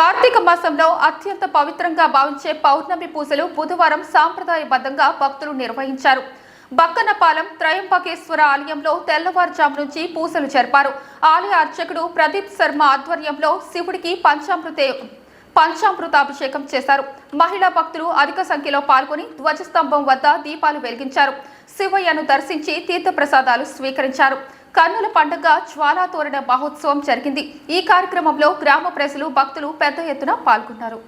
కార్తీక మాసంలో అత్యంత పవిత్రంగా భావించే పౌర్ణమి పూజలు బుధవారం సాంప్రదాయబద్ధంగా భక్తులు నిర్వహించారు. బక్కనపాలెం త్రయంబకేశ్వర ఆలయంలో తెల్లవారుజాము నుంచి పూజలు జరిపారు. ఆలయ అర్చకుడు ప్రదీప్ శర్మ ఆధ్వర్యంలో శివుడికి పంచామృతే పంచామృతాభిషేకం చేశారు. మహిళా భక్తులు అధిక సంఖ్యలో పాల్గొని ధ్వజస్తంభం వద్ద దీపాలు వెలిగించారు. శివయ్యను దర్శించి తీర్థప్రసాదాలు స్వీకరించారు. కన్నుల పండుగ జ్వాలా తోరణ మహోత్సవం జరిగింది. ఈ కార్యక్రమంలో గ్రామ ప్రజలు భక్తులు పెద్ద ఎత్తున పాల్గొన్నారు.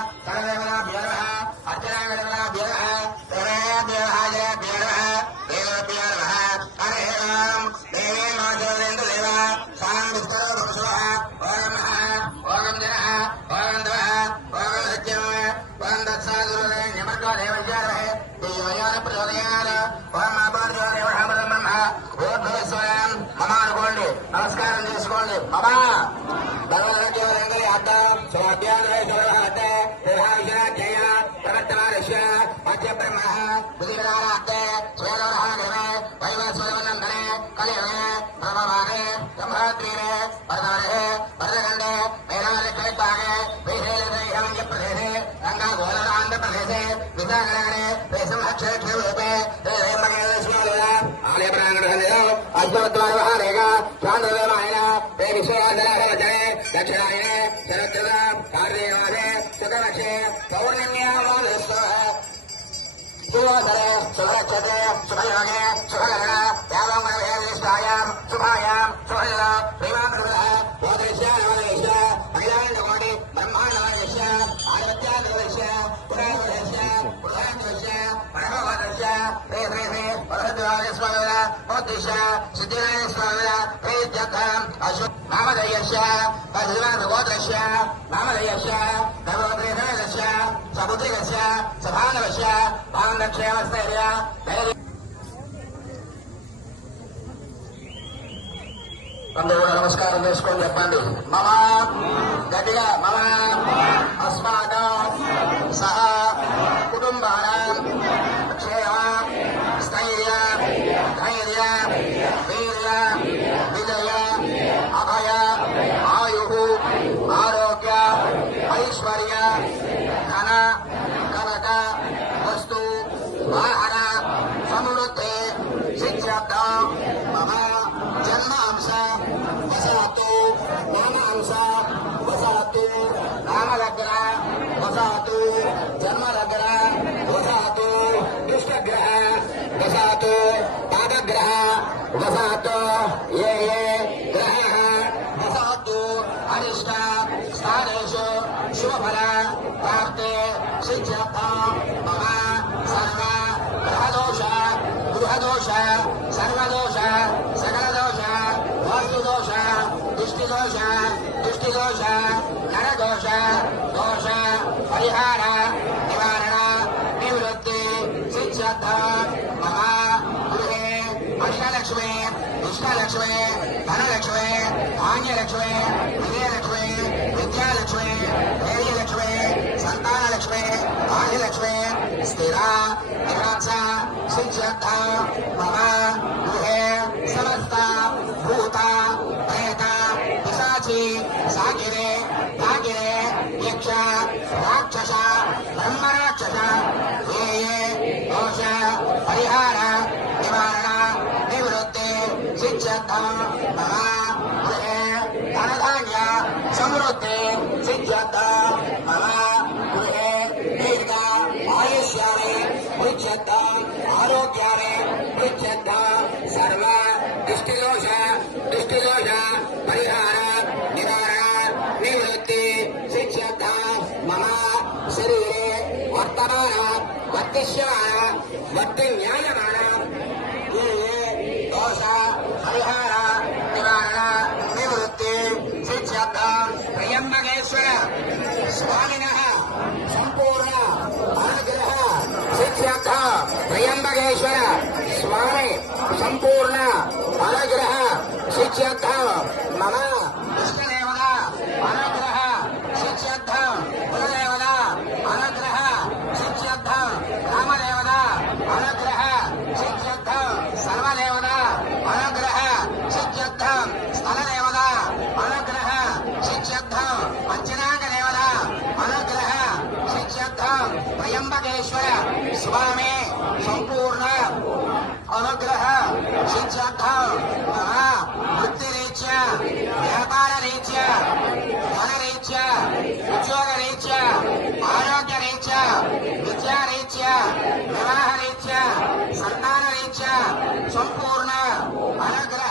నమస్కారం సుఖలక్షే పౌర్ణమ్యామోదస్వ శివోదరే శుభరక్షతే శుభయోగే శుభకరణ యాగంగేష్టాయాం శుభాయాం శుభజల ప్రేమామృత ఓదృశ్యానవదేశ అఖిలాండకోటి బ్రహ్మాండమదేశ ఆదిత్యాదృశ్య పురాణదేశ పురాణదేశ పరమవదశ రే రే రే వరద్వార స్వామిల మోదిశ సిద్ధిరాయ స్వామిల అశు నామధేయస్య పశురామ సముద్రికస్య సభానవస్య భాంగక్షేమస్థైర్య ధైర్య అందరూ నమస్కారం చేసుకోండి చెప్పండి. మమ గట్టిగా మమ అస్మాక సహ కుటుంబాన క్షేమ స్థైర్య ధైర్య వీర్య విజయ అభయ ఆయు ఆరోగ్య ఐశ్వర్య ధన नरघोष नरघोष घोष परिहार, निवारण, निवृत्ति सिद्ध महा, गृहे अष्टलक्ष्मी दुष्टलक्ष्मी, धनलक्ष्मी, धान्यलक्ष्मी, विजयलक्ष्मी, विद्यालक्ष्मी धैर्यलक्ष्मी संतानलक्ष्मी भाग्यलक्ष्मी स्थिरा दिष्टिदोष दिष्टिदोष परिहार, निवारण, निवृत्ति शिक्षक मम शरीरे वर्तमान वर्तिष्यमाण वर्ति न्यायमाण दोष, परिहार, निवारण, निवृत्ति शिक्षक प्रियम्बकेश्वर स्वामिन संपूर्ण अनुग्रह शिक्षक प्रियम्बकेश्वर स्वामी शिक्षार्थं महा वृत्तिरीत्या व्यापाररीत्या धनरीत्या आरोग्यरीत्या विद्यारीत्या विवाहरीत्या सन्तानरीत्या सम्पूर्ण अनुग्रह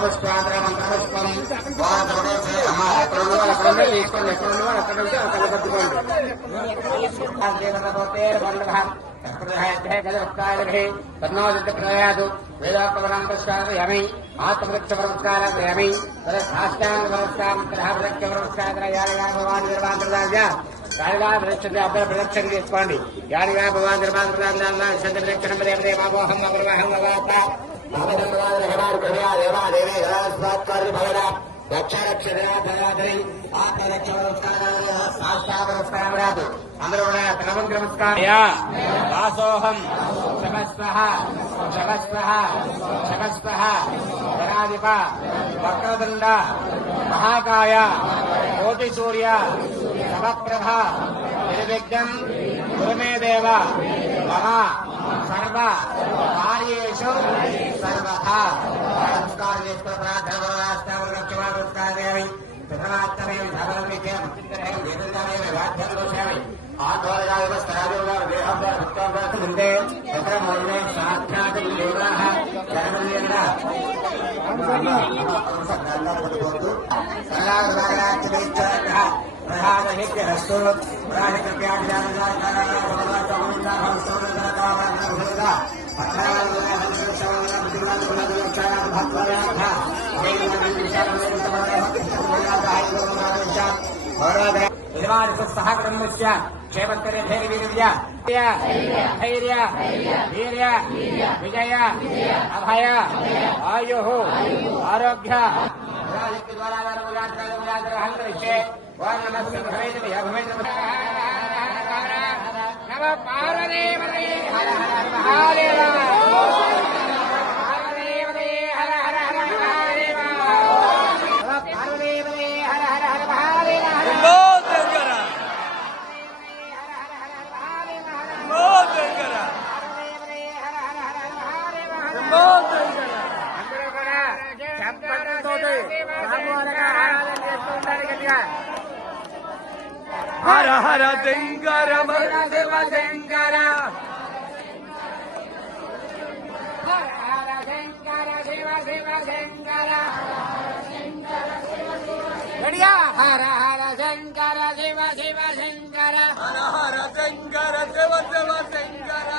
హర హర మహాదేవ మంత్రపుష్పాంతర మంత్రపుష్పం అమ్మ ఎక్కడ ఉందో అక్కడ ఉందో తీసుకోండి ఎక్కడ ఉందో అక్కడ ఉంటే అక్కడ కట్టుకోండి తన్నోదిత్యప్రయాదు వేదాత్మవరాంతస్కారయామి ఆత్మవృక్షపరమస్కారయామి తదష్టాంగపరమస్కారవృక్షపరమస్కారయాలిగా భగవాన్ నిర్వాంతరాజ కాళిగా ప్రదక్షిణ ప్రదక్షిణ యాడిగా భగవాన్ ప్రదక్షిణ దేవదేవాహం అగ్రవాహం దాసోహం శమస్వ శమస్వ శమస్వ గణాధిప వక్రదండ మహాకాయ కోటిసూర్య సమప్రభ నిర్విఘ్నం గురుమే దేవ మమ. సర్వ కార్యేషు సర్వథా నమస్కారం ప్రార్థన నమస్కారం ప్రథమాత్మేమి ధర్మవిద్యం వేదాన్ని వాద్యం భక్తంగా ముందే తత్ర మూలమే సాక్షాత్ దేవాః జనమేన ప్రహారహిత్యస్తు సహకర్మస్య క్షేమకరే ధైర్య ధైర్య వీర్య విజయ అభయ ఆయు ఆరోగ్య నమ పార్వదేవదే హర హర మహాదేవ శివ శంకర గడియా హర హర శంకర శివ శివ శంకర హర హర శంకర శివ శివ శంకర